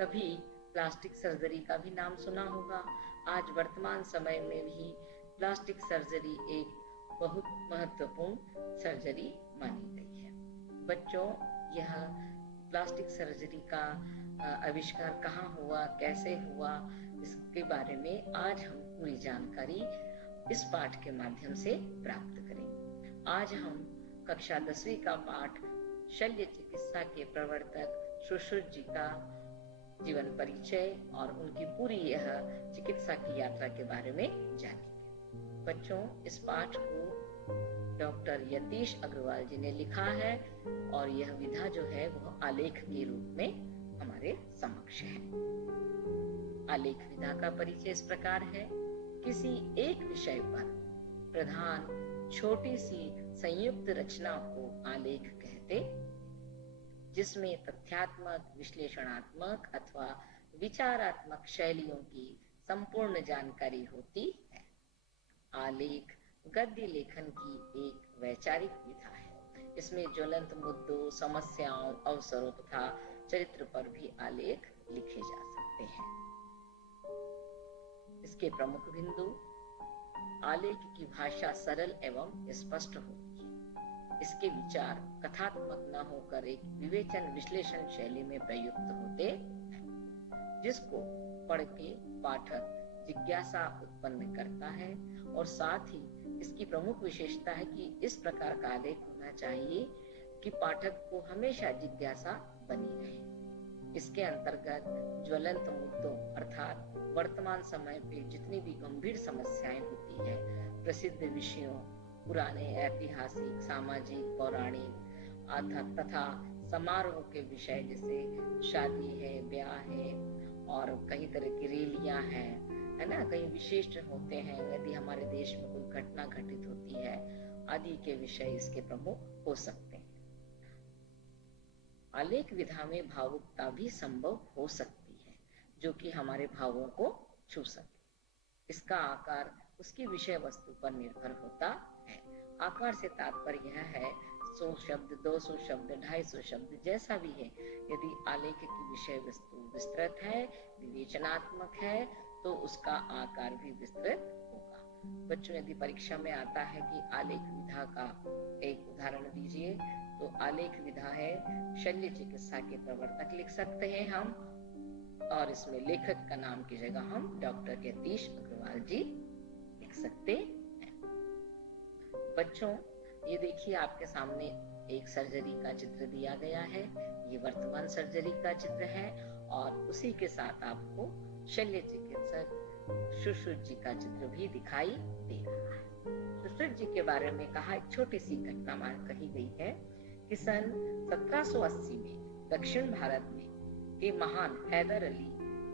कभी plastic surgery का भी नाम सुना होगा। आज वर्तमान समय में भी प्लास्टिक सर्जरी एक बहुत महत्वपूर्ण सर्जरी मानी गई है। बच्चों, यह प्लास्टिक सर्जरी का आविष्कार कहाँ हुआ, कैसे हुआ, इसके बारे में आज हम पूरी जानकारी इस पाठ के माध्यम से प्राप्त करेंगे। आज हम कक्षा 10वीं का पाठ शल्य चिकित्सा के प्रवर्तक सुश्रुत जी का जीवन परिचय और उनकी पूरी यह चिकित्सा की यात्रा के बारे में जानेंगे। बच्चों, इस पाठ को डॉक्टर यतीश अग्रवाल जी ने लिखा है और यह विधा जो है वह आलेख के रूप में हमारे समक्ष है। आलेख विधा का परिचय इस प्रकार है। किसी एक विषय पर प्रधान छोटी सी संयुक्त रचना को आलेख कहते, जिसमें तथ्यात्मक, विश्लेषणात्मक अथवा विचारात्मक शैलियों की संपूर्ण जानकारी होती है। आलेख गद्य लेखन की एक वैचारिक विधा है। इसमें ज्वलंत मुद्दों, समस्याओं, अवसरों तथा चरित्र पर भी आलेख लिखे जा सकते हैं। इसके प्रमुख बिंदु: आलेख की भाषा सरल एवं स्पष्ट होती है। इसके विचार कथात्मक न होकर एक विवेचन विश्लेषण शैली में प्रयुक्त होते हैं, जिसको पढ़ के पाठक जिज्ञासा उत्पन्न करता है। और साथ ही इसकी प्रमुख विशेषता है कि इस प्रकार का आलेख होना चाहिए कि पाठक को हमेशा जिज्ञासा बनी रहे। इसके अंतर्गत ज्वलंत मुद्दों अर्थात वर्तमान समय पे जितनी भी गंभीर समस्याएं होती है, प्रसिद्ध विषयों, पुराने ऐतिहासिक, सामाजिक, पौराणिक तथा समारोह के विषय जैसे शादी है, ब्याह है और कई तरह की रैलियां हैं, है ना, कई विशिष्ट होते हैं, यदि हमारे देश में कोई घटना घटित होती है आदि के विषय इसके प्रमुख हो सकते हैं। आलेख विधा में भावुकता भी संभव हो सकती है, जो कि हमारे भावों को छू सके। इसका आकार उसकी विषय वस्तु पर निर्भर होता है। आकार से तात्पर्य यह है 100 शब्द, 200 शब्द, 250 शब्द, जैसा भी है। यदि आलेख की विषय वस्तु विस्तृत है, विवेचनात्मक है, तो उसका आकार भी विस्तृत होगा। बच्चों, यदि परीक्षा में आता है कि आलेख विधा का एक उदाहरण दीजिए, तो आलेख विधा है शल्य चिकित्सा के प्रवर्तक लिख सकते हैं हम, और इसमें लेखक का नाम की जगह हम डॉक्टर यतीश अग्रवाल जी लिख सकते हैं। बच्चों, ये देखिए आपके सामने एक सर्जरी का चित्र दिया गया है। ये वर्तमान सर्जरी का चित्र है और उसी के साथ आपको शल्य चिकित्सक सुश्रुत जी का चित्र भी दिखाई दे रहा है। सुश्रुत जी के बारे में कहा, एक छोटी सी घटना कही गई है कि सन 1780 में दक्षिण भारत में के महान हैदर अली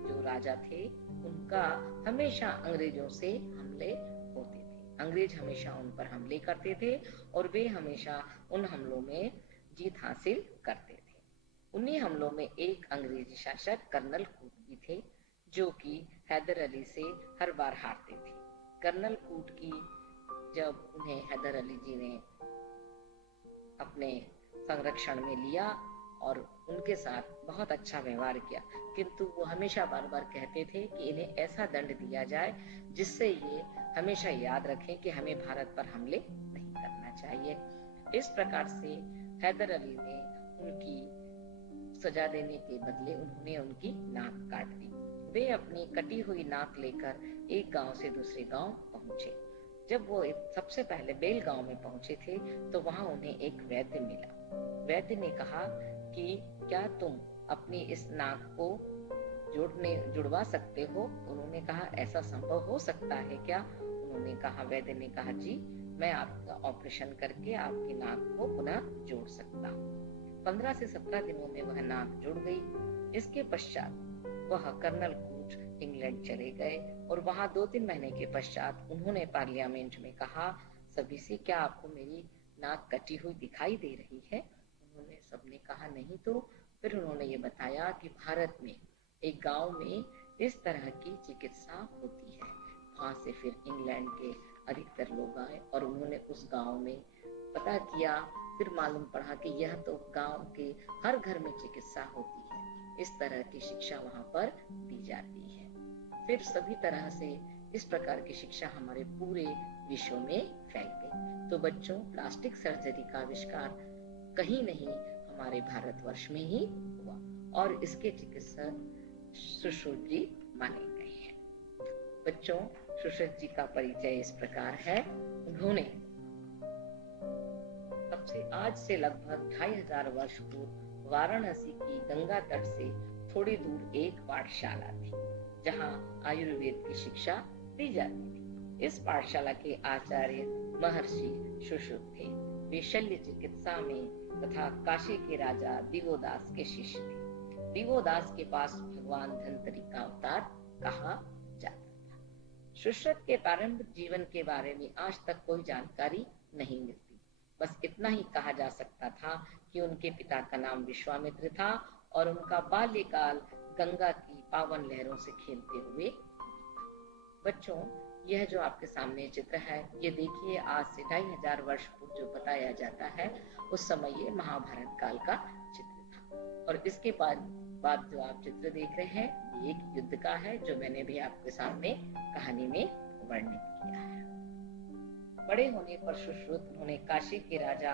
जो राजा थे, उनका हमेशा अंग्रेजों से हमले होते थे। अंग्रेज हमेशा उन पर हमले करते थे और वे हमेशा उन हमलों में जीत हासिल करते थे। उन्हीं हमलों में एक अंग्रेजी शासक कर्नल कूट भी थे, जो कि हैदर अली से हर बार हारते थे। कर्नल कूट की जब उन्हें हैदर अली जी ने अपने संरक्षण में लिया और उनके साथ बहुत अच्छा व्यवहार किया, किंतु वो हमेशा बार बार कहते थे कि इन्हें ऐसा दंड दिया जाए जिससे ये हमेशा याद रखें कि हमें भारत पर हमले नहीं करना चाहिए। इस प्रकार से हैदर अली ने उनकी सजा देने के बदले उन्होंने उनकी नाक काट दी। वे अपनी कटी हुई नाक लेकर एक गांव से दूसरे गांव पहुंचे। जब वो सबसे पहले बेल गांव में पहुंचे थे तो वहां उन्हें एक वैद्य मिला। वैद्य ने कहा कि क्या तुम अपनी इस नाक को जुड़वा सकते हो? उन्होंने कहा, ऐसा संभव हो सकता है क्या? उन्होंने कहा, वैद्य ने कहा, जी मैं आपका ऑपरेशन करके आपकी नाक को पुनः जोड़ सकता हूँ। 15 से 17 दिनों में वह नाक जुड़ गई। इसके पश्चात वह कर्नल कूट इंग्लैंड चले गए और वहां 2-3 महीने के पश्चात उन्होंने पार्लियामेंट में कहा सभी से, क्या आपको मेरी नाक कटी हुई दिखाई दे रही है? उन्होंने सबने कहा नहीं। तो फिर उन्होंने ये बताया कि भारत में एक गांव में इस तरह की चिकित्सा होती है। वहां से फिर इंग्लैंड के अधिकतर लोग आए और उन्होंने उस गांव में पता किया। फिर मालूम पड़ा कि यह तो गांव के हर घर में चिकित्सा होती है। इस तरह की शिक्षा वहां पर दी जाती है। फिर सभी तरह से इस प्रकार की शिक्षा हमारे पूरे विश्व में फैल गई। तो बच्चों, प्लास्टिक सर्जरी का आविष्कार कहीं नहीं हमारे भारतवर्ष में ही हुआ और इसके चिकित्सक सुश्रुत जी माने गए हैं। बच्चों, सुश्रुत जी का परिचय इस प्रकार है। उन्होंने सबसे आज से लगभग 2500 वर्ष पूर्व वाराणसी की गंगा तट से थोड़ी दूर एक पाठशाला थी जहां आयुर्वेद की शिक्षा दी जाती थी। इस पाठशाला के आचार्य महर्षि सुश्रुत थे। वे शल्य चिकित्सा में तथा काशी के राजा दिवोदास के शिष्य थे। दिवोदास के पास भगवान धन्वंतरि का अवतार कहा जाता था। सुश्रुत के प्रारंभिक जीवन के बारे में आज तक कोई जानकारी नहीं मिलती। बस इतना ही कहा जा सकता था कि उनके पिता का नाम विश्वामित्र था और उनका बाल्यकाल गंगा की पावन लहरों से खेलते हुए। बच्चों, यह जो आपके सामने चित्र है, ये देखिए, आज से 2500 वर्ष पूर्व जो बताया जाता है, उस समय ये महाभारत काल का चित्र था। और इसके बाद जो आप चित्र देख रहे हैं, ये एक युद्ध का है जो मैंने भी आपके सामने कहानी में वर्णित किया है। बड़े होने पर सुश्रुत उन्होंने काशी के राजा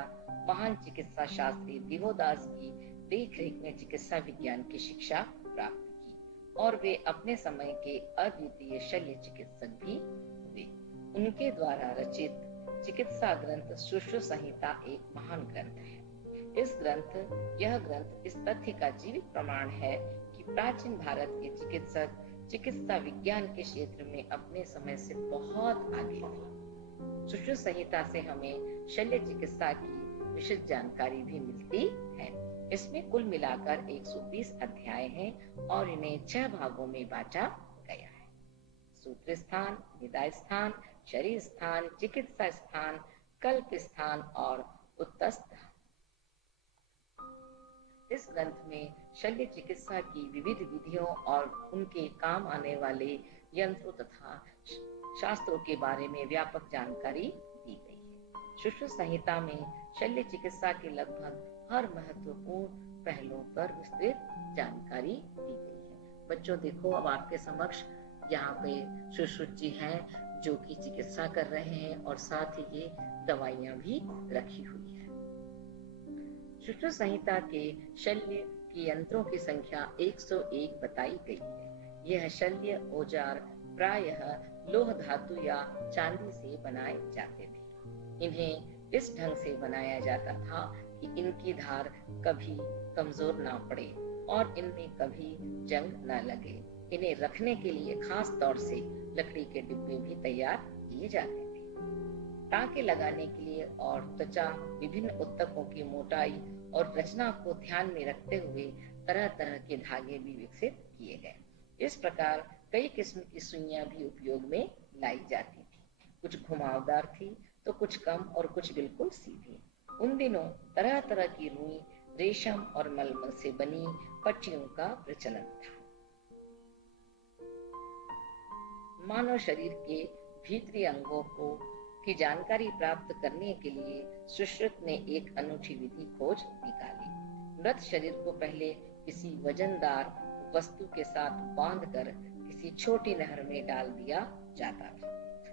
महान चिकित्सा शास्त्री दिवोदास की देखरेख में चिकित्सा विज्ञान की शिक्षा प्राप्त की और वे अपने समय के अद्वितीय शल्य चिकित्सक भी हुए। उनके द्वारा रचित चिकित्सा ग्रंथ सुश्रुत संहिता एक महान ग्रंथ है। यह ग्रंथ इस तथ्य का जीवित प्रमाण है कि प्राचीन भारत के चिकित्सक चिकित्सा विज्ञान के क्षेत्र में अपने समय से बहुत आगे थे। सुश्रुत संहिता से हमें शल्य चिकित्सा की विशद जानकारी भी मिलती है। इसमें कुल मिलाकर 120 अध्याय हैं और इन्हें 6 भागों में बांटा गया है। सूत्र स्थान, निदाय स्थान, शरीर स्थान, चिकित्सा स्थान, कल्प स्थान और उत्तस्थ। इस ग्रंथ में शल्य चिकित्सा की विविध विधियों और उनके काम आने वाले यंत्रों तथा शास्त्रों के बारे में व्यापक जानकारी दी गई है। सुश्रुत संहिता में शल्य चिकित्सा के लगभग हर महत्वपूर्ण पहलुओं पर विस्तृत जानकारी दी गई है। बच्चों देखो, अब आपके समक्ष यहाँ पे सुश्रुत जी हैं जो कि चिकित्सा कर रहे हैं और साथ ही ये दवाइयां भी रखी हुई है। सुश्रुत संहिता के शल्य की यंत्रों की संख्या 101 बताई गई है। यह शल्य औजार प्रायः लोह धातु या चांदी से बनाए जाते थे। इन्हें इस ढंग से बनाया जाता था कि इनकी धार कभी कमजोर ना पड़े और इनमें कभी जंग न लगे। इन्हें रखने के लिए खास तौर से लकड़ी के डिब्बे भी तैयार किए जाते थे। टाँके लगाने के लिए और त्वचा विभिन्न उत्तकों की मोटाई और रचना को ध्यान में रखते हुए तरह तरह के धागे भी विकसित किए गए। इस प्रकार कई किस्म की सुइयां भी उपयोग में लाई जाती थी। कुछ घुमावदार थी तो कुछ कम और कुछ बिल्कुल सीधी। उन दिनों तरह तरह की रुई, रेशम और मलमल से बनी पट्टियों का प्रचलन था। मानव शरीर के भीतरी अंगों की जानकारी प्राप्त करने के लिए सुश्रुत ने एक अनूठी विधि खोज निकाली। मृत शरीर को पहले किसी वजनदार वस्तु के साथ बांधकर किसी छोटी नहर में डाल दिया जाता था।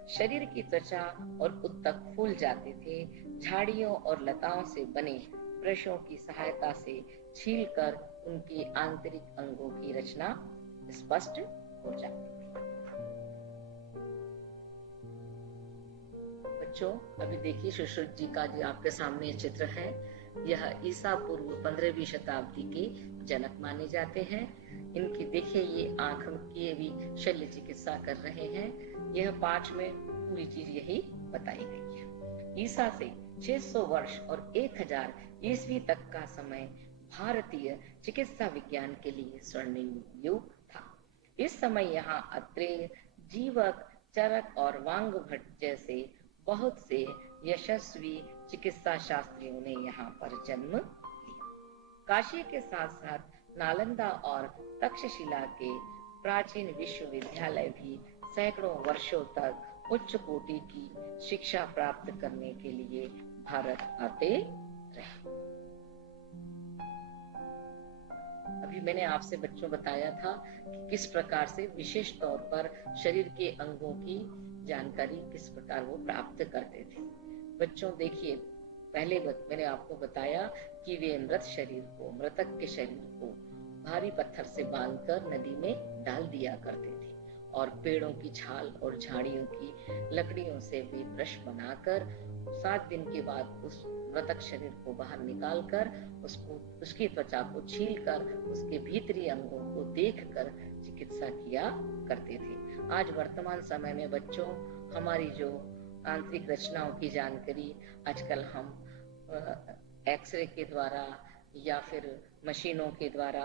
शरीर की त्वचा और उत्तक फूल जाते थे। झाड़ियों और लताओं से बने ब्रशों की सहायता से छीलकर उनके आंतरिक अंगों की रचना स्पष्ट हो जाती थी। बच्चों, अभी देखिए सुश्रुत जी का जो आपके सामने चित्र है, यह ईसा पूर्व 15वीं शताब्दी के जनक माने जाते हैं। इनकी देखिए, ये आंख की भी शल्य चिकित्सा कर रहे हैं। यह पाठ में पूरी चीज यही बताई गई है। ईसा से 600 वर्ष और 1000 ईस्वी तक का समय भारतीय चिकित्सा विज्ञान के लिए स्वर्णिम युग था। इस समय यहाँ अत्रेय, जीवक, चरक और वांगभट्ट जैसे बहुत से यशस्वी चिकित्सा शास्त्रियों ने यहाँ पर जन्म लिया। काशी के साथ साथ नालंदा और तक्षशिला के प्राचीन विश्वविद्यालय भी सैकड़ों वर्षों तक उच्च कोटि की शिक्षा प्राप्त करने के लिए भारत आते रहे। अभी मैंने आपसे बच्चों बताया था कि किस प्रकार से विशेष तौर पर शरीर के अंगों की जानकारी किस प्रकार वो प्राप्त करते थे। बच्चों देखिए, मैंने आपको बताया कि वे मृतक के शरीर को भारी पत्थर से बांधकर नदी में डाल दिया करते थे और पेड़ों की छाल और झाड़ियों की लकड़ियों से वे ब्रश बनाकर 7 दिन के बाद उस मृतक शरीर को बाहर निकालकर उसकी त्वचा को छीलकर उसके भीतरी अंगों को देखकर चिकित्सा किया करते थे। आज वर्तमान समय में बच्चों, हमारी जो आंतरिक रचनाओं की जानकारी आजकल हम एक्सरे के द्वारा या फिर मशीनों के द्वारा,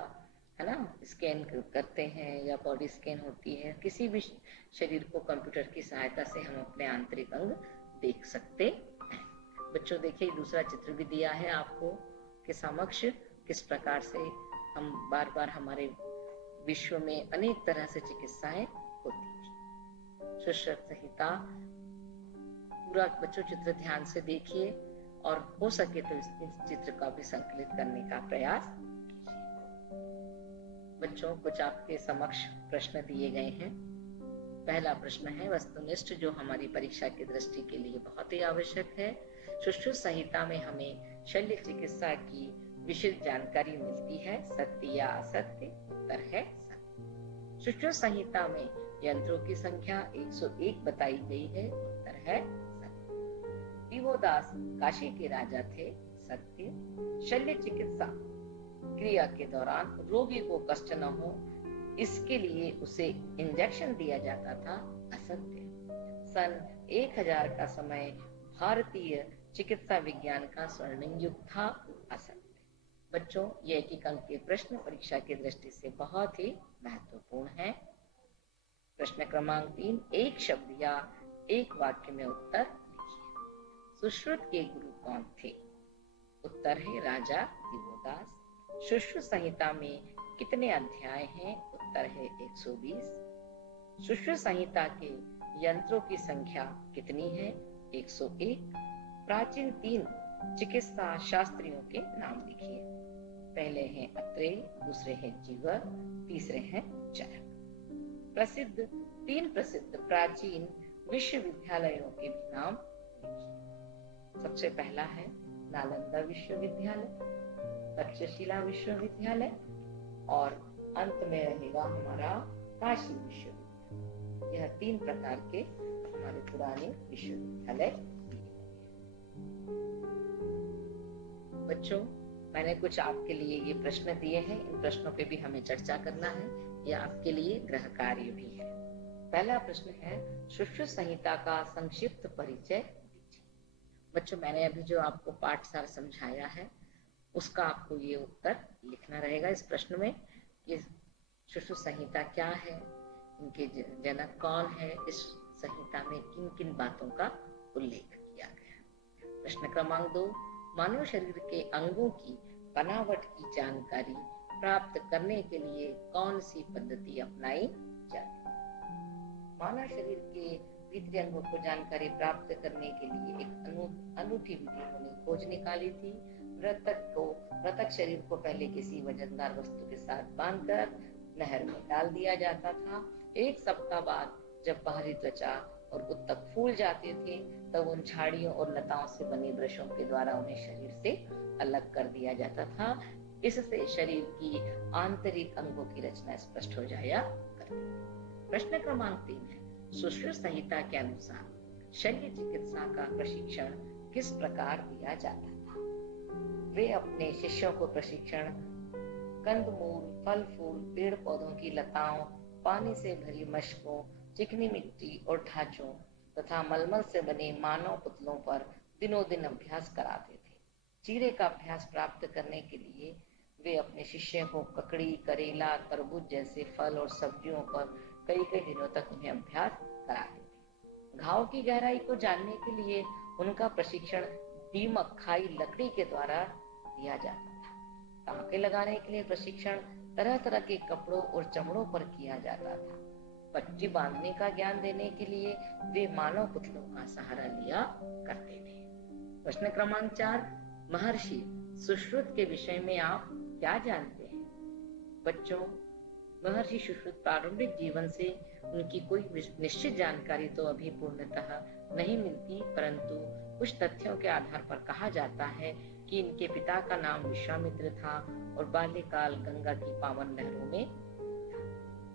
है ना, स्कैन करते हैं या बॉडी स्कैन होती है, किसी भी शरीर को कंप्यूटर की सहायता से हम अपने आंतरिक अंग देख सकते हैं। बच्चों देखिए, दूसरा चित्र भी दिया है आपको के समक्ष, किस प्रकार से हम बार बार हमारे विश्व में अनेक तरह से चिकित्साएं होती थी। सुश्रुत संहिता पूरा बच्चों चित्र ध्यान से देखिए और हो सके तो इस चित्र का भी संकलित करने का प्रयास कीजिए। बच्चों, कुछ आपके समक्ष प्रश्न दिए गए हैं। पहला प्रश्न है वस्तुनिष्ठ, जो हमारी परीक्षा की दृष्टि के लिए बहुत ही आवश्यक है। सुश्रुत संहिता में हमें शल्य चिकित्सा की विशेष जानकारी मिलती है, सत्य या असत्य? उत्तर है सत्य। सुश्रुत संहिता में यंत्रों की संख्या 101 बताई गई है, उत्तर है सत्य। दिवोदास काशी के राजा थे, सत्य। शल्य चिकित्सा क्रिया के दौरान रोगी को कष्ट न हो, इसके लिए उसे इंजेक्शन दिया जाता था, असत्य। सन 1000 का समय भारतीय चिकित्सा विज्ञान का स्वर्णिम युग था, असत्य। बच्चों, ये एक अंक के प्रश्न परीक्षा की दृष्टि से बहुत ही महत्वपूर्ण है। प्रश्न क्रमांक 3, एक शब्द या एक वाक्य में उत्तर लिखिए। सुश्रुत के गुरु कौन थे? उत्तर है राजा दिवोदास। सुश्रुत संहिता में कितने अध्याय हैं? उत्तर है 120। सुश्रुत संहिता के यंत्रों की संख्या कितनी है? 101। प्राचीन 3 चिकित्सा शास्त्रियों के नाम लिखिए। पहले हैं अत्रेय, दूसरे हैं जीवर, तीसरे हैं चरक। 3 प्रसिद्ध प्राचीन विश्वविद्यालयों के भी नाम लिखिए। सबसे पहला है नालंदा विश्वविद्यालय, तक्षशिला विश्वविद्यालय और अंत में रहेगा हमारा काशी विश्वविद्यालय। यह 3 प्रकार के हमारे पुराने विश्वविद्यालय। बच्चों, मैंने कुछ आपके लिए ये प्रश्न दिए हैं, इन प्रश्नों पे भी हमें चर्चा करना है, यह आपके लिए गृह कार्य भी है। पहला प्रश्न है सुश्रुत संहिता का संक्षिप्त परिचय दीजिए। बच्चों, मैंने अभी जो आपको पाठ सार समझाया है उसका आपको ये उत्तर लिखना रहेगा इस प्रश्न में कि सुश्रुत संहिता क्या है, इनके जनक कौन है, इस संहिता में किन किन बातों का उल्लेख किया गया। प्रश्न क्रमांक 2, मानव शरीर के अंगों की बनावट की जानकारी प्राप्त करने के लिए कौन सी पद्धति अपनाई जाती है? मानव शरीर के भीतरी अंगों को जानकारी प्राप्त करने के लिए एक अनूठी विधि उन्होंने खोज निकाली थी। मृतक शरीर को पहले किसी वजनदार वस्तु के साथ बांधकर नहर में डाल दिया जाता था। 1 सप्ताह बाद जब बाहरी त्वचा और उत्तक फूल जाते थे तब उन झाड़ियों और लताओं से बने ब्रशों के द्वारा उन्हें शरीर से अलग कर दिया जाता था। इससे शरीर की आंतरिक अंगों की रचना स्पष्ट हो जाया करती थी। प्रश्न क्रमांक 3 है सुश्रुत संहिता के अनुसार शल्य चिकित्सा का प्रशिक्षण किस प्रकार दिया जाता था? वे अपने शिष्यों को प्रशिक्षण कंदमूल, फल फूल, पेड़ पौधों की लताओं, पानी से भरी मशकों, चिकनी मिट्टी और ढांचों तथा मलमल से बने मानव पुतलों पर दिनों दिन अभ्यास कराते थे। चीरे का अभ्यास प्राप्त करने के लिए वे अपने शिष्यों को ककड़ी, करेला, तरबूज जैसे फल और सब्जियों पर कई कई दिनों तक उन्हें अभ्यास कराते थे। घाव की गहराई को जानने के लिए उनका प्रशिक्षण दीमक खाई लकड़ी के द्वारा दिया जाता था। टाँके लगाने के लिए प्रशिक्षण तरह तरह के कपड़ों और चमड़ों पर किया जाता था। पट्टी बांधने का ज्ञान देने के लिए वे मानव पुतलों का सहारा लिया करते थे। प्रश्न क्रमांक 4, महर्षि सुश्रुत के विषय में आप क्या जानते हैं? बच्चों, महर्षि सुश्रुत प्रारंभिक जीवन से उनकी कोई निश्चित जानकारी तो अभी पूर्णतः नहीं मिलती, परंतु कुछ तथ्यों के आधार पर कहा जाता है कि इनके पिता का नाम विश्वामित्र था और बाल्यकाल गंगा की पावन लहरों में।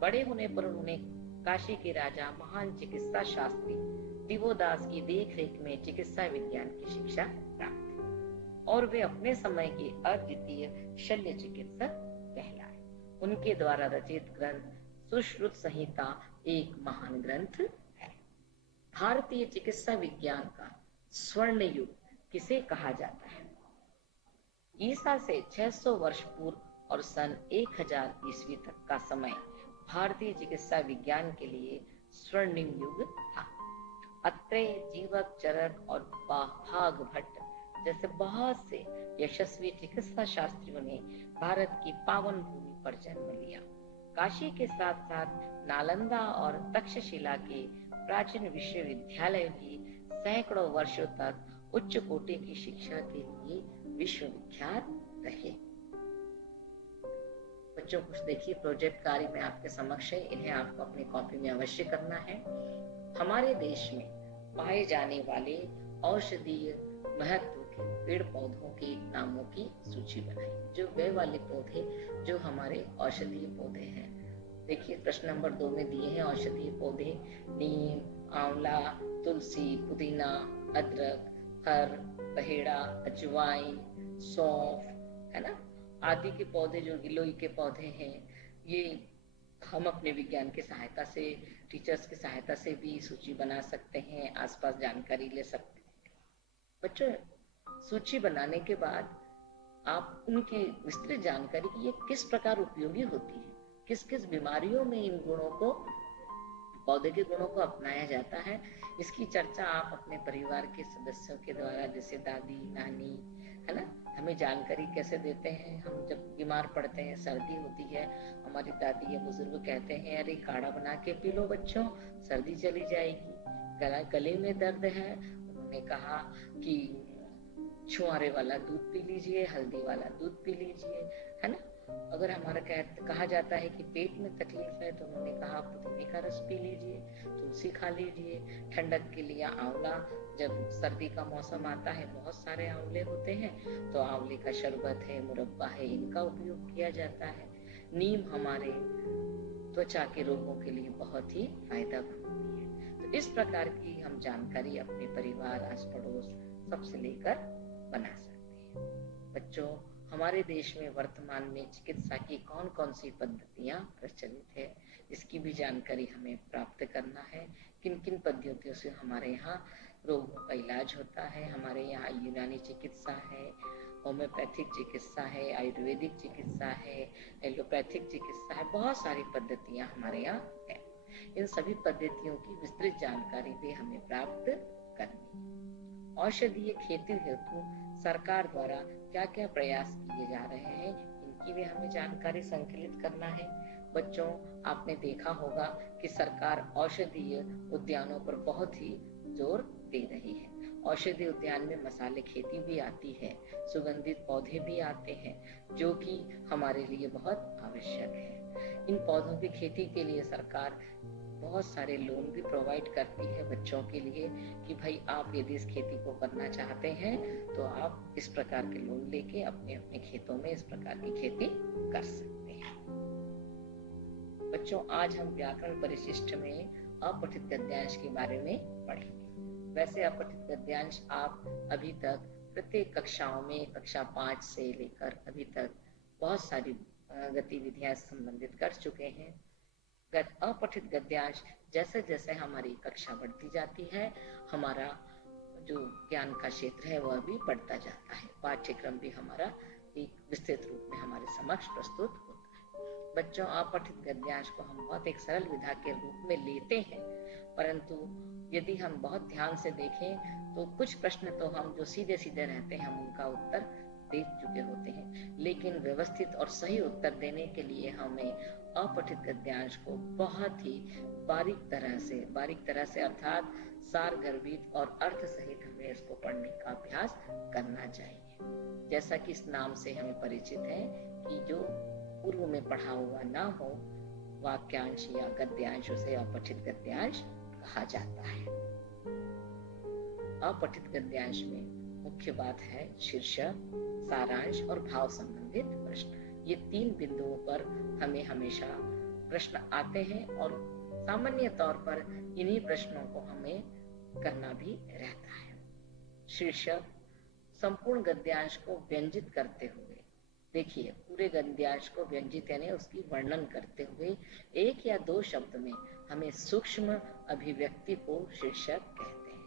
बड़े होने पर उन्होंने काशी के राजा महान चिकित्सा शास्त्री दिवोदास की देखरेख में चिकित्सा विज्ञान की शिक्षा प्राप्त की और वे अपने समय के अद्वितीय शल्य चिकित्सक कहलाए। उनके द्वारा रचित ग्रंथ सुश्रुत संहिता एक महान ग्रंथ है। भारतीय चिकित्सा विज्ञान का स्वर्ण युग किसे कहा जाता है? ईसा से 600 वर्ष पूर्व और सन 1000 ईस्वी तक का समय भारतीय चिकित्सा विज्ञान के लिए स्वर्णिम युग था। अत्रेय, जीवक, चरक और भाग भट्ट जैसे बहुत से यशस्वी चिकित्सा शास्त्रियों ने भारत की पावन भूमि पर जन्म लिया। काशी के साथ साथ नालंदा और तक्षशिला के प्राचीन विश्वविद्यालय भी सैकड़ों वर्षों तक उच्च कोटि की शिक्षा के लिए विश्वविख्यात रहे। बच्चों, कुछ देखिए, प्रोजेक्ट कार्य में आपके समक्ष है, इन्हें आपको अपनी कॉपी में अवश्य करना है। हमारे देश में पाए जाने वाले औषधीय महत्व के पेड़ पौधों के नामों की सूची बनाई, जो वे वाले पौधे जो हमारे औषधीय पौधे हैं। देखिए, प्रश्न नंबर 2 में दिए हैं औषधीय पौधे: नीम, आंवला, तुलसी, पुदीना, अदरक, हर, बहेड़ा, अजवाइन, सौंफ, है ना, आदि के पौधे जो गिलोय के पौधे हैं। ये हम अपने विज्ञान की सहायता से, टीचर्स की सहायता से भी सूची बना सकते हैं, आसपास जानकारी ले सकते हैं। बच्चों, सूची बनाने के बाद आप उनकी विस्तृत जानकारी की ये किस प्रकार उपयोगी होती है, किस किस बीमारियों में इन गुणों को, पौधे के गुणों को अपनाया जाता है, इसकी चर्चा आप अपने परिवार के सदस्यों के द्वारा, जैसे दादी, नानी, है ना, हमें जानकारी कैसे देते हैं। हम जब बीमार पड़ते हैं, सर्दी होती है, हमारी दादी या बुजुर्ग कहते हैं, अरे काढ़ा बना के पी लो बच्चों, सर्दी चली जाएगी। गले में दर्द है, उन्होंने कहा कि छुआरे वाला दूध पी लीजिए, हल्दी वाला दूध पी लीजिए, है ना। अगर हमारा कहा जाता है कि पेट में तकलीफ है, तो उन्होंने कहा पुदीने का रस पी लीजिए, तुलसी खा लीजिए। ठंडक के लिए आंवला, जब सर्दी का मौसम आता है बहुत सारे आंवले होते हैं, तो आंवले का शरबत है, मुरब्बा है, इनका उपयोग किया जाता है। नीम हमारे त्वचा के रोगों के लिए बहुत ही फायदेमंद होती है। तो इस प्रकार की हम जानकारी अपने परिवार, आस पड़ोस सबसे लेकर बना सकते हैं। बच्चों, हमारे देश में वर्तमान में चिकित्सा की कौन कौन सी पद्धतियां प्रचलित है, इसकी भी जानकारी हमें प्राप्त करना है। किन किन पद्धतियों से हमारे यहाँ रोगों का इलाज होता है। हमारे यहाँ यूनानी चिकित्सा है, होम्योपैथिक चिकित्सा है, आयुर्वेदिक चिकित्सा है, एलोपैथिक चिकित्सा है, बहुत सारी पद्धतियां हमारे यहाँ है। इन सभी पद्धतियों की विस्तृत जानकारी भी हमें प्राप्त करनी। औषधीय खेती हेतु सरकार द्वारा क्या क्या प्रयास किए जा रहे हैं, इनकी भी हमें जानकारी संकलित करना है। बच्चों, आपने देखा होगा कि सरकार औषधीय उद्यानों पर बहुत ही जोर दे रही है। औषधि उद्यान में मसाले खेती भी आती है, सुगंधित पौधे भी आते हैं, जो कि हमारे लिए बहुत आवश्यक है। इन पौधों की खेती के लिए सरकार बहुत सारे लोन भी प्रोवाइड करती है बच्चों के लिए, कि भाई आप यदि इस खेती को करना चाहते हैं तो आप इस प्रकार के लोन लेके अपने अपने खेतों में इस प्रकार की खेती कर सकते हैं। बच्चों, आज हम व्याकरण परिशिष्ट में अपठित गद्यांश के बारे में पढ़ेंगे। वैसे अपठित गद्यांश आप अभी तक प्रत्येक कक्षाओं में, कक्षा 5 से लेकर अभी तक बहुत सारी गतिविधियां संबंधित कर चुके हैं। अपठित गद्यांश जैसे जैसे हमारी कक्षा बढ़ती जाती है, हमारा जो ज्ञान का क्षेत्र है वह भी बढ़ता जाता है। पाठ्यक्रम भी हमारा एक विस्तृत रूप में हमारे समक्ष प्रस्तुत होता है। बच्चों, अपठित गद्यांश को हम बहुत एक सरल विधा के रूप में लेते हैं, परंतु यदि हम बहुत ध्यान से देखें तो कुछ प्रश्न तो हम जो सीधे सीधे रहते हैं, हम उनका उत्तर दे चुके होते हैं, लेकिन व्यवस्थित और सही उत्तर देने के लिए हमें अपठित गद्यांश को बहुत ही बारीक तरह से अर्थात सारगर्भित और अर्थ सहित हमें इसको पढ़ने का अभ्यास करना चाहिए। जैसा कि इस नाम से हमें परिचित है कि जो पूर्व में पढ़ा हुआ ना हो, वाक्यांश या गद्यांश उसे अपठित गद्यांश कहा जाता है। अपठित गद्यांश में मुख्य बात है शीर्षक, सारांश और भाव संबंधित प्रश्न। ये 3 बिंदुओं पर हमें हमेशा प्रश्न आते हैं और सामान्य तौर पर इन्हीं प्रश्नों को हमें करना भी रहता है। शीर्षक, संपूर्ण गद्यांश को व्यंजित करते हुए, देखिए पूरे गद्यांश को व्यंजित यानी उसकी वर्णन करते हुए 1 या 2 शब्द में हमें सूक्ष्म अभिव्यक्ति को शीर्षक कहते हैं।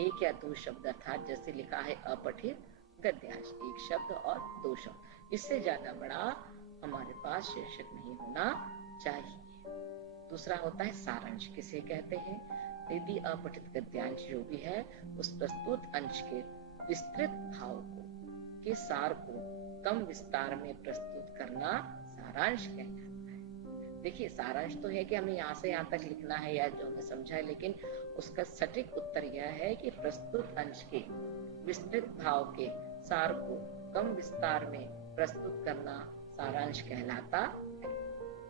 1 या 2 शब्द अर्थात जैसे लिखा है अपठित गद्यांश, 1 शब्द और 2 शब्द, इससे ज्यादा बड़ा हमारे पास शीर्षक नहीं होना चाहिए। दूसरा होता है सारांश, किसे कहते हैं? यदि अपठित गद्यांश जो भी है उस प्रस्तुत अंश के विस्तृत भाव को के सार को कम विस्तार में प्रस्तुत करना सारांश कहलाता है। देखिए सारांश तो है कि हमें यहाँ से यहाँ तक लिखना है या जो हमें समझा है, लेकिन उसका सटीक उत्तर यह है कि प्रस्तुत अंश के विस्तृत भाव के सार को कम विस्तार में प्रस्तुत करना सारांश कहलाता है।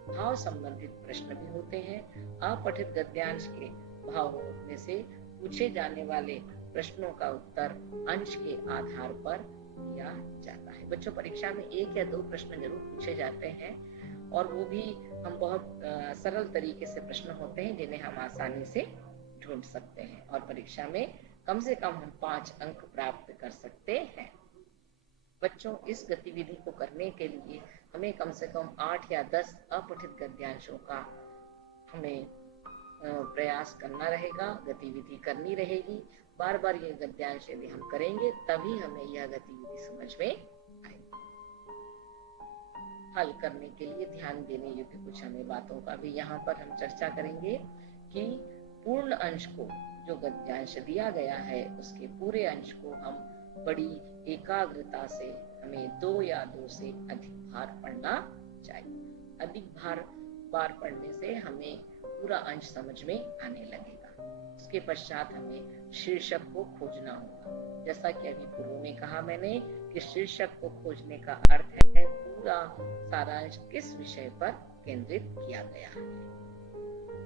भाव संबंधित प्रश्न भी होते हैं। अपठित गद्यांश के भावों में से पूछे जाने वाले प्रश्नों का उत्तर अंश के आधार पर दिया जाता है। बच्चों परीक्षा में 1 या 2 प्रश्न जरूर पूछे जाते हैं और वो भी हम बहुत सरल तरीके से प्रश्न होते हैं जिन्हें हम आसानी से ढूंढ सकते हैं और परीक्षा में कम से कम हम 5 अंक प्राप्त कर सकते हैं। बच्चों इस गतिविधि को करने के लिए हमें कम से कम 8 या 10 अपठित गद्यांशों का हमें प्रयास करना रहेगा, गतिविधि करनी रहेगी। बार बार ये गद्यांश यदि हम करेंगे तभी हमें यह गतिविधि समझ में आएगी। हल करने के लिए ध्यान देने योग्य कुछ हमें बातों का भी यहाँ पर हम चर्चा करेंगे कि पूर्ण अंश को जो गद्यांश दिया गया है उसके पूरे अंश को हम बड़ी एकाग्रता से हमें 2 या 2 से अधिक बार पढ़ना चाहिए। अधिक बार पढ़ने से हमें पूरा अंश समझ में आने लगेगा। उसके पश्चात हमें शीर्षक को खोजना होगा। जैसा कि अभी पूर्व में कहा मैंने कि शीर्षक को खोजने का अर्थ है पूरा सारांश किस विषय पर केंद्रित किया गया है।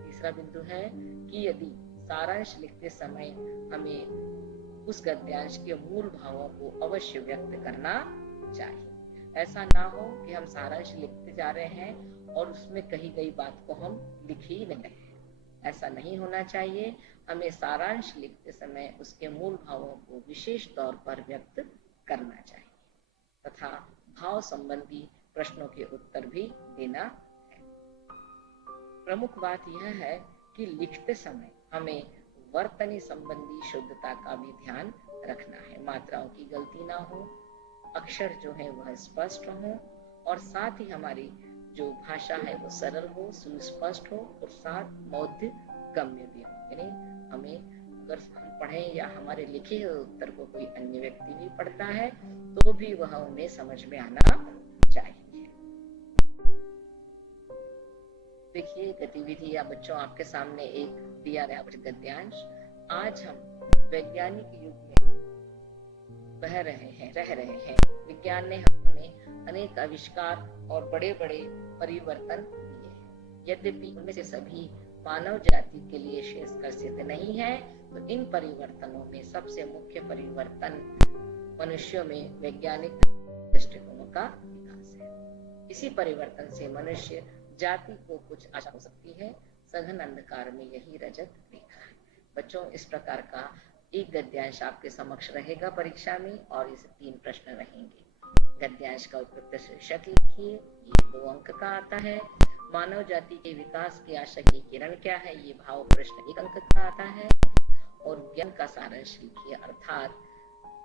तीसरा बिंदु है कि यदि सारांश लिखते समय हमें उस गद्यांश के मूल भावों को अवश्य व्यक्त करना चाहिए। ऐसा ना हो कि हम सारांश लिखते जा रहे हैं और उसमें कही गई बात को हम लिख ही नहीं रहे हैं। ऐसा नहीं होना चाहिए। हमें सारांश लिखते समय उसके मूल भावों को विशेष तौर पर व्यक्त करना चाहिए तथा भाव संबंधी प्रश्नों के उत्तर भी देना है। प्रमुख बात यह है कि लिखते समय हमें वर्तनी संबंधी शुद्धता का भी ध्यान रखना है। मात्राओं की गलती ना हो, अक्षर जो है वह स्पष्ट हो और साथ ही हमारी जो भाषा है वो सरल हो, सुस्पष्ट हो और साथ मौद्य गम्य भी हो। यानी हमें अगर हम पढ़ें या हमारे लिखे हुए उत्तर को कोई अन्य व्यक्ति भी पढ़ता है तो भी वह उन्हें समझ में आना चाहिए। देखिए गतिविधि या बच्चों आपके सामने एक दिया गया गद्यांश। आज हम वैज्ञानिक युग में रह रहे हैं। विज्ञान ने हमें अनेक आविष्कार और बड़े बड़े परिवर्तन दिए हैं। यद्यपि उनमें से सभी मानव जाति के लिए श्रेयस्कर सिद्ध नहीं है, तो इन परिवर्तनों में सबसे मुख्य परिवर्तन मनुष्यों में वैज्ञानिक दृष्टिकोणों का विकास है। इसी परिवर्तन से मनुष्य जाति को कुछ आशा हो सकती है। सघन अंधकार में यही रजत रेखा है। बच्चों इस प्रकार का एक गद्यांश आपके समक्ष रहेगा परीक्षा में और इसे 3 प्रश्न रहेंगे। गद्यांश का उपयुक्त शीर्षक लिखिए, ये 2 अंक का आता है। मानव जाति के विकास की आशा की किरण क्या है, ये भाव प्रश्न 1 अंक का आता है। और ज्ञान का सारांश लिखिए, अर्थात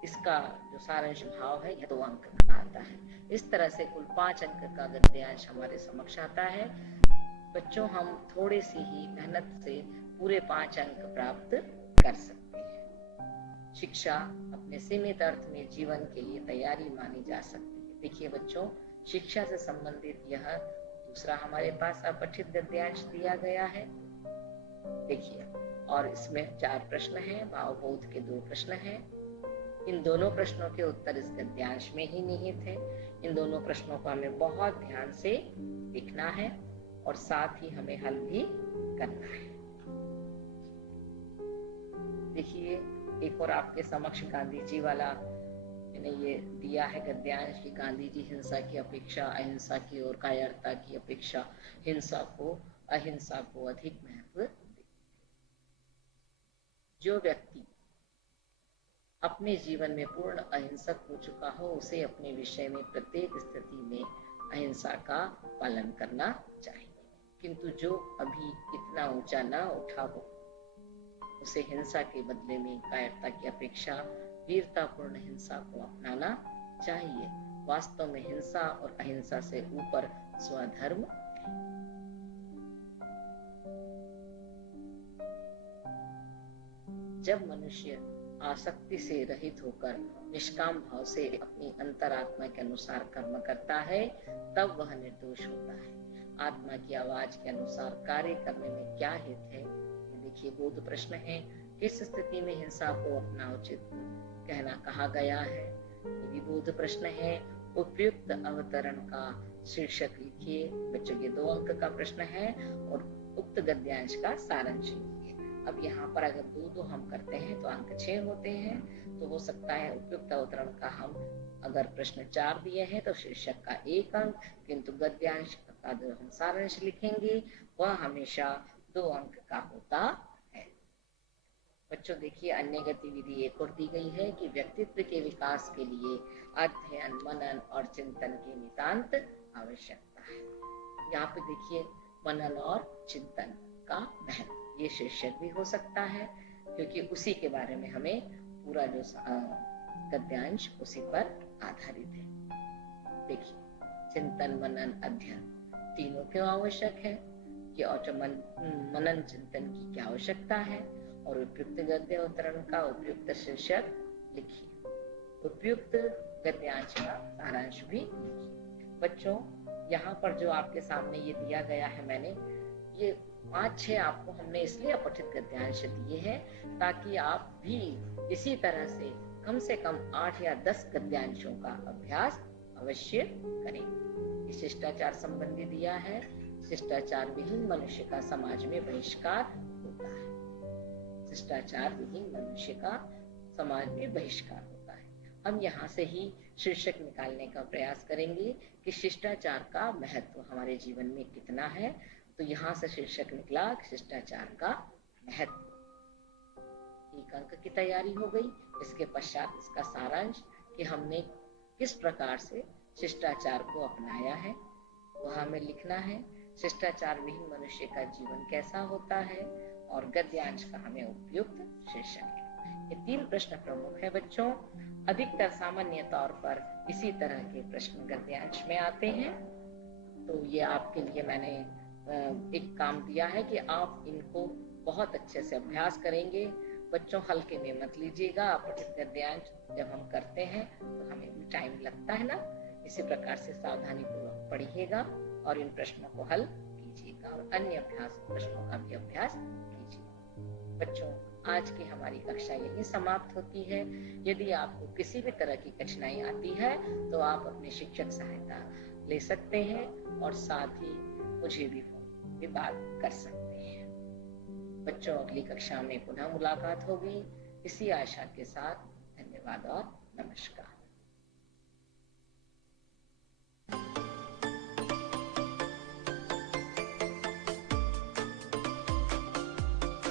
इसका जो सारांश भाव है यह 2 अंक का आता है। इस तरह से कुल 5 अंक का गद्यांश हमारे समक्ष आता है। बच्चों हम थोड़ी सी ही मेहनत से पूरे 5 अंक प्राप्त कर सकते हैं। शिक्षा अपने सीमित अर्थ में जीवन के लिए तैयारी मानी जा सकती है। देखिए बच्चों, शिक्षा से संबंधित यह दूसरा हमारे पास अपठित गद्यांश दिया गया है। देखिए, और इसमें 4 प्रश्न हैं, भावबोध के 2 प्रश्न हैं। इन दोनों प्रश्नों के उत्तर इस गद्यांश में ही निहित है। इन दोनों प्रश्नों को हमें बहुत ध्यान से देखना है और साथ ही हमें हल भी करना है। देखिए, एक और आपके समक्ष गांधी जी वाला मैंने ये दिया है गद्यांश कि गांधी जी हिंसा की अपेक्षा अहिंसा की और कायरता की अपेक्षा अहिंसा को अधिक महत्व देते। जो व्यक्ति अपने जीवन में पूर्ण अहिंसक हो चुका हो, उसे अपने विषय में प्रत्येक स्थिति में अहिंसा का पालन करना चाहिए। किंतु जो अभी इतना ऊंचा न उठा हो, उसे हिंसा के बदले में कायरता की अपेक्षा वीरतापूर्ण हिंसा को अपनाना चाहिए। वास्तव में हिंसा और अहिंसा से ऊपर स्वधर्म है। जब मनुष्य आसक्ति से रहित होकर निष्काम भाव से अपनी अंतरात्मा के अनुसार कर्म करता है, तब वह निर्दोष होता है। आत्मा की आवाज के अनुसार कार्य करने में क्या हित है? ये देखिए, बोध प्रश्न है। किस स्थिति में हिंसा को अपना उचित कहना कहा गया है? ये भी बोध प्रश्न है। उपयुक्त अवतरण का शीर्षक लिखिए। बच्चों, ये 2 अंक का प्रश्न है और उक्त गद्यांश का सारांश लिखिए। अब यहाँ पर अगर 2-2 हम करते हैं तो अंक 6 होते हैं। तो हो सकता है उपयुक्त अवतरण का हम अगर प्रश्न 4 दिए हैं तो शीर्षक का 1 अंक, किंतु गद्यांश का जो हम सारांश लिखेंगे वह हमेशा 2 अंक का होता है। बच्चों देखिए, अन्य गतिविधि एक और दी गई है कि व्यक्तित्व के विकास के लिए अध्ययन, मनन और चिंतन की नितांत आवश्यकता है। यहाँ पे देखिए, मनन और चिंतन का महत्व, ये शीर्षक भी हो सकता है क्योंकि उसी के बारे में हमें पूरा जो गद्यांश उसी पर आधारित है। देखिए, चिंतन, मनन, अध्ययन तीनों क्यों आवश्यक है कि मनन चिंतन की क्या आवश्यकता है, और उपयुक्त गद्य अवतरण का उपयुक्त शीर्षक लिखिए। उपयुक्त गद्यांश का सारांश भी लिखिए। बच्चों, यहाँ पर जो आपके सामने ये दिया गया है, मैंने ये 5-6 आपको हमने इसलिए अपठित गद्यांश दिए हैं ताकि आप भी इसी तरह से कम 8 या 10 गद्यांशों का अभ्यास अवश्य करें। शिष्टाचार संबंधी दिया है। शिष्टाचार विहीन मनुष्य का समाज में बहिष्कार होता है। शिष्टाचार विहीन मनुष्य का समाज में बहिष्कार होता है। हम यहाँ से ही शीर्षक निकालने का प्रयास करेंगे कि शिष्टाचार का महत्व हमारे जीवन में कितना है। तो यहाँ से शीर्षक निकला शिष्टाचार का महत्व। 1 अंक की तैयारी हो गई। इसके पश्चात इसका सारांश कि हमने किस प्रकार से शिष्टाचार को अपनाया है वह हमें लिखना है। शिष्टाचार विहीन मनुष्य का जीवन कैसा होता है, और गद्यांश का हमें उपयुक्त शीर्षक लिखना है। ये 3 प्रश्न प्रमुख है बच्चों। अधिकतर सामान्य तौर पर इसी तरह के प्रश्न गद्यांश में आते हैं। तो ये आपके लिए मैंने एक काम दिया है कि आप इनको बहुत अच्छे से अभ्यास करेंगे। बच्चों, हल्के में मत लीजिएगा। अपठित गद्यांश जब हम करते हैं तो हमें भी टाइम लगता है ना। इसी प्रकार से सावधानी पूर्वक पढ़िएगा और इन प्रश्नों को हल कीजिएगा और अन्य अभ्यास प्रश्नों का भी अभ्यास कीजिए। बच्चों, आज की हमारी कक्षा यही समाप्त होती है। यदि आपको किसी भी तरह की कठिनाई आती है तो आप अपने शिक्षक सहायता ले सकते हैं और साथ ही मुझे भी फोन पे बात कर सकते हैं। बच्चों, अगली कक्षा में पुनः मुलाकात होगी इसी आशा के साथ। धन्यवाद और नमस्कार।